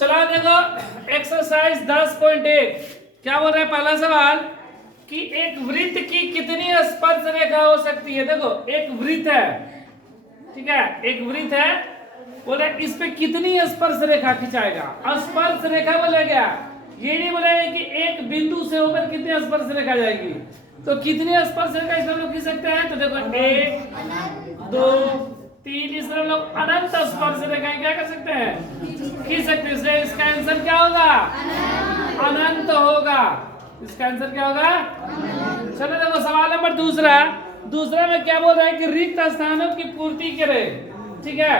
चला देखो एक्सरसाइज 10.1 क्या बोल रहा है पहला सवाल कि एक वृत्त की कितनी स्पर्श रेखा हो सकती है। देखो एक वृत्त है, ठीक है, एक वृत्त है, बोले इस पे कितनी स्पर्श रेखा खिंचाएगा। स्पर्श रेखा बोला गया, ये नहीं बोला है कि एक बिंदु से होकर कितनी स्पर्श रेखा जाएगी। तो कितनी स्पर्श रेखा इसमें हम लोग खींच सकते हैं। तो देखो 1 2 3, इसमें हम लोग अनंत स्पर्श रेखा क्या कर सकते हैं, खींच सकते हैं। इसलिए इसका आंसर क्या होगा, अनंत होगा। इसका आंसर क्या होगा। चलो देखो सवाल नंबर दूसरा में क्या बोल रहा है कि रिक्त स्थानों की पूर्ति करे, ठीक है।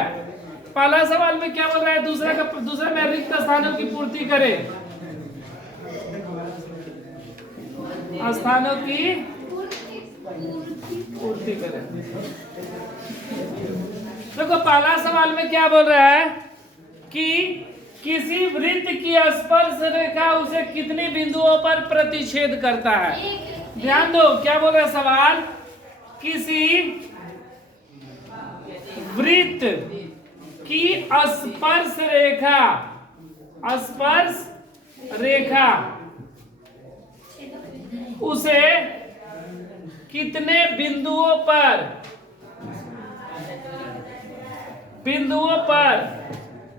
पहला सवाल में क्या बोल रहा है, दूसरा में रिक्त स्थानों की पूर्ति करे, स्थानों की पूर्ति करे। देखो पहला सवाल में क्या बोल रहा है कि किसी वृत्त की स्पर्श रेखा उसे कितने बिंदुओं पर प्रतिच्छेद करता है। ध्यान दो क्या बोल रहा है सवाल, किसी वृत्त की स्पर्श रेखा उसे कितने बिंदुओं पर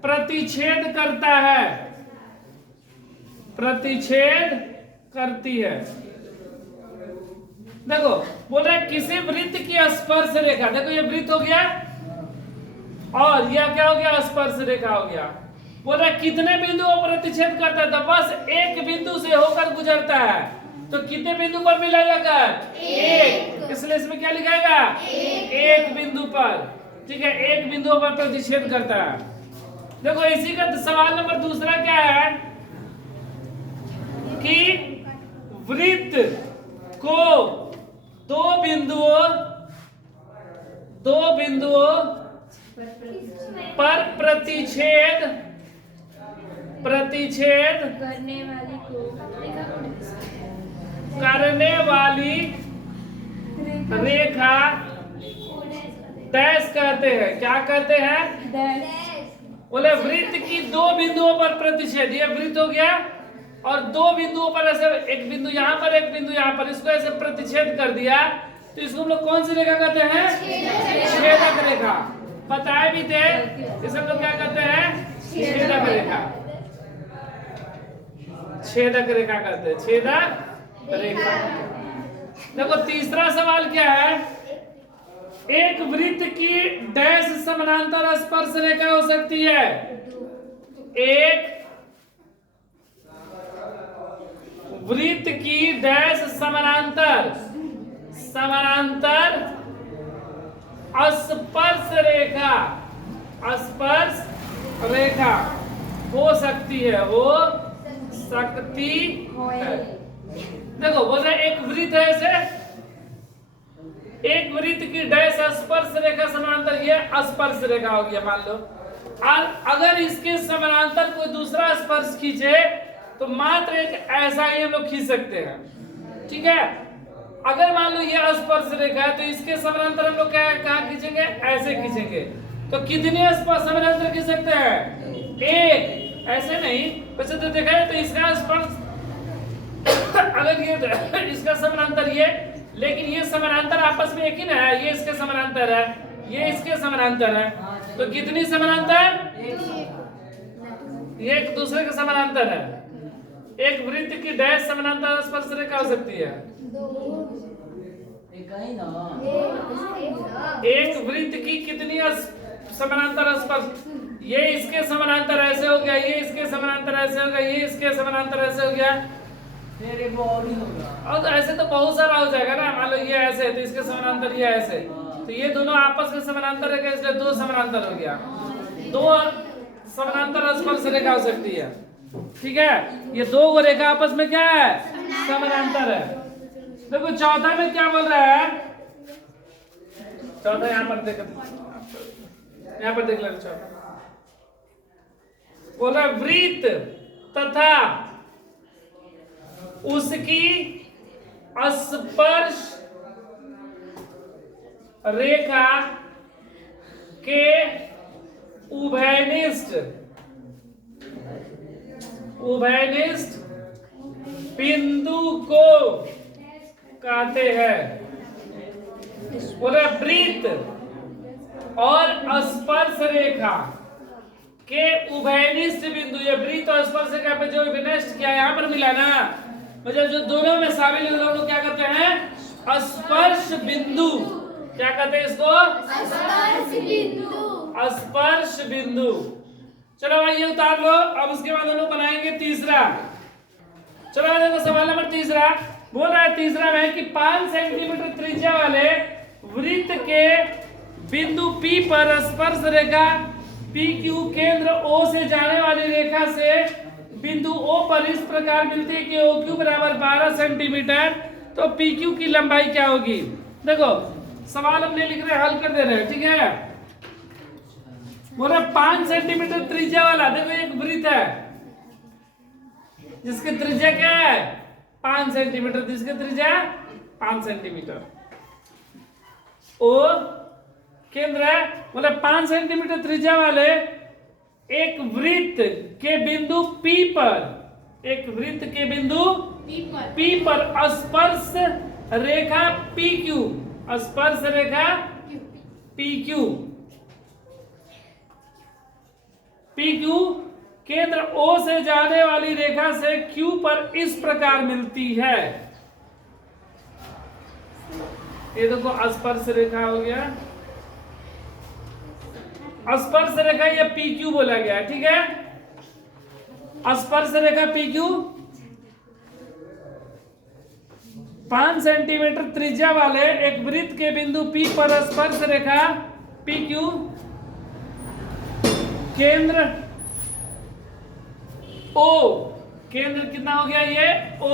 प्रतिच्छेद करता है, प्रतिच्छेद करती है। देखो बोल रहा है किसी वृत्त की स्पर्श रेखा, देखो ये वृत्त हो गया और यह क्या हो गया, स्पर्श रेखा हो गया। बोल रहा है कितने बिंदुओं पर प्रतिच्छेद करता है, तो बस एक बिंदु से होकर गुजरता है। तो कितने बिंदु पर मिला जाकर, एक, इसलिए इसमें क्या लिखाएगा, एक बिंदु पर, ठीक है, एक बिंदु पर प्रतिच्छेद करता है। देखो इसी का सवाल नंबर दूसरा क्या है कि वृत्त को दो बिंदुओं पर प्रतिच्छेद करने वाली रेखा डैश कहते हैं। क्या कहते हैं, बोले वृत्त की दो बिंदुओं पर प्रतिच्छेद, ये वृत्त हो गया और दो बिंदुओं पर ऐसे, एक बिंदु यहाँ पर एक बिंदु यहाँ पर, इसको ऐसे प्रतिच्छेद कर दिया, तो इसको हम लोग कौन सी रेखा कहते हैं, छेदक रेखा। बताए भी थे, इसे हम लोग क्या कहते हैं, छेदक रेखा, छेदक रेखा कहते हैं, छेदक रेखा। देखो तीसरा सवाल क्या है, एक वृत्त की डैश समानांतर स्पर्श रेखा हो सकती है। एक वृत्त की डैश समानांतर स्पर्श रेखा हो सकती है, देखो बोल रहे एक वृत्त है ऐसे, एक वृत्त की डैश स्पर्श रेखा समानांतर, ये स्पर्श रेखा हो गया मान लो। और अगर इसके समानांतर कोई दूसरा स्पर्श खींचे तो मात्र एक ऐसा ही हम लोग खींच सकते हैं, ठीक है। अगर मान लो ये स्पर्श रेखा है तो इसके समानांतर हम लोग कहाँ खींचेंगे, ऐसे खींचेंगे। तो कितने स्पर्श समानांतर खींच सकते हैं, एक, ऐसे नहीं। वैसे तो देखा है तो इसका स्पर्श अगर ये इसका समानांतर ये, लेकिन ये समानांतर आपस में एक ही ना है, ये इसके समानांतर है, ये इसके समानांतर है, तो कितनी समानांतर, ये एक दूसरे के समानांतर है। एक वृत्त की डैश समानांतर स्पर्श रेखा हो सकती है, एक वृत्त की कितनी समानांतर स्पर्श, ये इसके समानांतर ऐसे हो गया, ये इसके समानांतर ऐसे हो गया, ये इसके समानांतर ऐसे हो गया, और तो ऐसे तो बहुत सारा हो जाएगा ना। मान लो ये ऐसे है तो इसके समानांतर ये ऐसे, तो ये दोनों आपस में समानांतर है, इसलिए दो समानांतर हो गया, दो समानांतर स्पर्श रेखा हो सकती है, ठीक है। ये दो रेखा आपस में क्या है, समानांतर है। देखो चौथा में क्या बोल रहा है, चौथा यहाँ पर देख लो, चौथा बोल रहा है वृत्त तथा उसकी स्पर्श रेखा के उभयनिष्ठ उभयनिष्ठ बिंदु को कहते हैं। बोले वृत्त और स्पर्श रेखा के उभयनिष्ठ बिंदु, ये वृत्त और स्पर्श रेखा पे जो विनष्ट किया यहाँ पर मिला ना, मतलब जो दोनों में शामिल है लोग क्या कहते हैं? स्पर्श बिंदु। क्या कहते हैं इसको? स्पर्श बिंदु। स्पर्श बिंदु। चलो भाई ये उतार लो। अब उसके बाद हम लोग बनाएंगे तीसरा। चलो देखो सवाल नंबर तीसरा बोल रहा है, तीसरा में कि 5 सेंटीमीटर त्रिज्या वाले वृत्त के बिंदु P पर स्पर्श रेखा PQ केंद्र O से जाने वाली रेखा से बिंदु O पर इस प्रकार मिलती है कि OQ बराबर 12 सेंटीमीटर। तो PQ की लंबाई क्या होगी? देखो सवाल अपने लिख रहे हैं, हल कर दे रहे हैं, ठीक है। बोला 5 सेंटीमीटर त्रिज्या वाला, देखो एक वृत्त है जिसकी त्रिज्या क्या है? 5 सेंटीमीटर। जिसकी त्रिज्या 5 सेंटीमीटर। ओ केंद्र है। बोले 5 सेंटीमीटर त्रिज्या वाले एक वृत्त के बिंदु P पर, एक वृत्त के बिंदु P पर स्पर्श रेखा PQ, स्पर्श रेखा PQ केंद्र O से जाने वाली रेखा से Q पर इस प्रकार मिलती है। ये देखो स्पर्श रेखा हो गया, स्पर्श रेखा ये PQ बोला गया है, ठीक है। स्पर्श रेखा PQ 5 सेंटीमीटर त्रिज्या वाले एक वृत्त के बिंदु P पर स्पर्श रेखा PQ केंद्र O, केंद्र कितना हो गया ये? O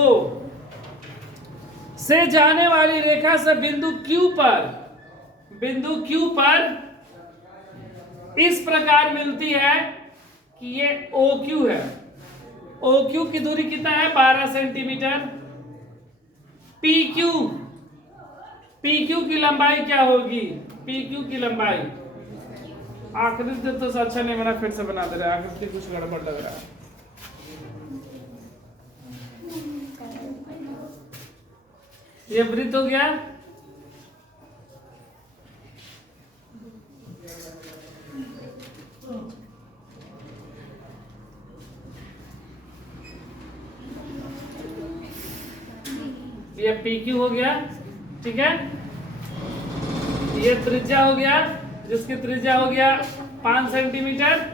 से जाने वाली रेखा से बिंदु Q पर इस प्रकार मिलती है कि ये OQ है। OQ की दूरी कितना है? 12 सेंटीमीटर। PQ की लंबाई क्या होगी? PQ की लंबाई, आकृति तो अच्छा नहीं बना, फिर से बना दे रहा है, आकृति कुछ गड़बड़ लग रहा है। ये वृत्त हो गया, ये PQ हो गया, ठीक है। ये त्रिज्या हो गया, जिसकी त्रिज्या हो गया 5 सेंटीमीटर।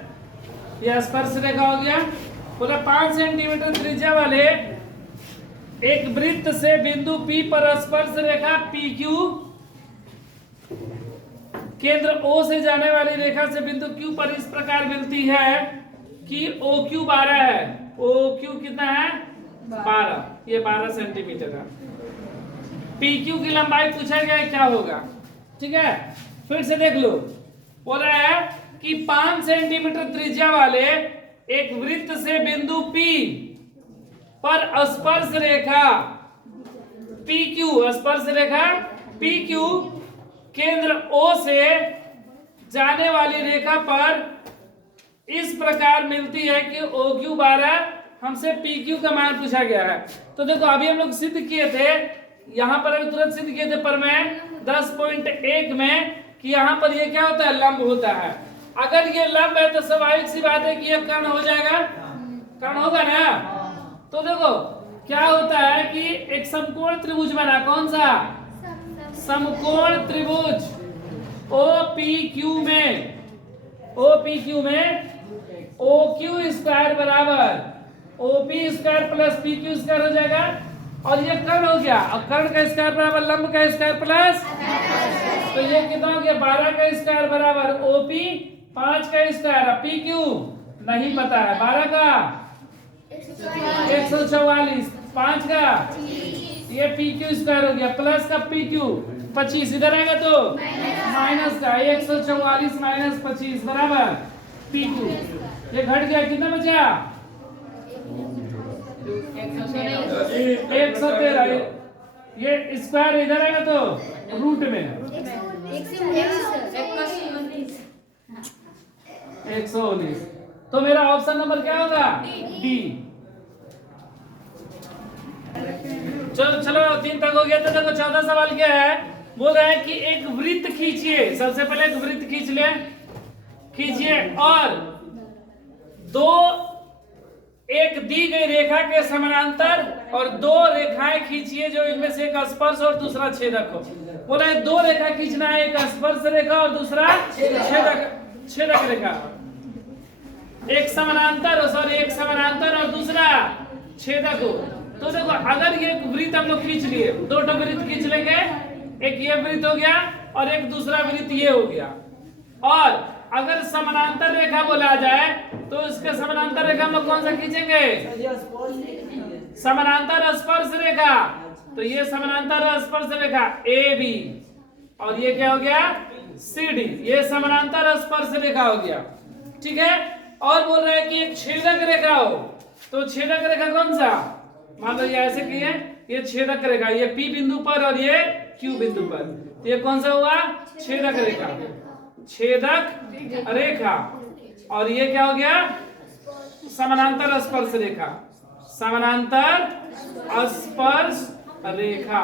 यह स्पर्श रेखा हो गया। बोला 5 सेंटीमीटर त्रिज्या वाले एक वृत्त से बिंदु P पर स्पर्श रेखा PQ केंद्र O से जाने वाली रेखा से बिंदु Q पर इस प्रकार मिलती है कि OQ 12 है। OQ कितना है? 12। ये 12 सेंटीमीटर है। PQ की लंबाई पूछा गया है, क्या होगा? ठीक है, फिर से देख लो। बोल रहा है कि 5 सेंटीमीटर त्रिज्या वाले एक वृत्त से बिंदु P पर स्पर्श रेखा PQ, स्पर्श रेखा PQ केंद्र O से जाने वाली रेखा पर इस प्रकार मिलती है कि OQ 12, हमसे PQ का मान पूछा गया है। तो देखो अभी हम लोग सिद्ध किए थे, यहाँ पर अभी तुरंत सिद्ध किए थे पर मैं 10.1 में कि यहाँ पर ये क्या होता है? लंब होता है। अगर ये लंब है तो स्वाभाविक सी बात है कि ये कर्ण हो जाएगा, कर्ण होगा ना। तो देखो क्या होता है कि एक समकोण त्रिभुज बना, कौन सा? समकोण त्रिभुज OPQ में OQ स्क्वायर बराबर OP square plus PQ square हो जाएगा। और ये कर्ण हो गया, और कर्ण का स्क्वायर बराबर लंब का स्क्वायर प्लस, तो ये कितना हो गया? 12 का स्क्वायर बराबर OP 5 का स्क्वायर, PQ नहीं पता है, 12 का 144, 5 का ये PQ स्क्वायर हो गया, प्लस का PQ 25, इधर आएगा तो माइनस का 144 माइनस 25 बराबर PQ। ये घट गया, कितना बचा? 113। ये स्क्वायर इधर आएगा तो रूट में 119। तो मेरा ऑप्शन नंबर क्या होगा? डी। चलो चलो 3 तक हो गया। तो देखो 14 सवाल क्या है, बोल रहा है कि एक वृत्त खींचिए। सबसे पहले एक वृत्त खींच ले, खींचिए और दो एक दी गई रेखा के समानांतर और दो रेखाएं खींचिए जो इनमें से एक स्पर्श और दूसरा छेदक हो। बोला है दो रेखा खींचना है, एक स्पर्श रेखा और दूसरा छेदक रेखा। एक समानांतर और दूसरा छेदक हो। तो देखो अगर ये वृत्त हम लोग खींच लिए, दो वृत्त खींच लेंगे, एक ये वृत्त हो गया और एक दूसरा वृत्त ये हो गया। और अगर समानांतर रेखा बोला जाए तो इसके समानांतर रेखा हम लोग कौन सा खींचेंगे? समानांतर स्पर्श रेखा। तो ये समानांतर स्पर्श रेखा ए बी और ये क्या हो गया? C D. ये समानांतर स्पर्श रेखा हो गया, ठीक है। और बोल रहा है कि एक छेदक रेखा हो, तो छेदक रेखा कौन सा? मान लो ये ऐसे किए, ये छेदक रेखा, ये P बिंदु पर और ये Q बिंदु पर, तो ये कौन सा हुआ? छेदक रेखा, छेदक रेखा। और ये क्या हो गया? समानांतर स्पर्श रेखा, समानांतर स्पर्श रेखा।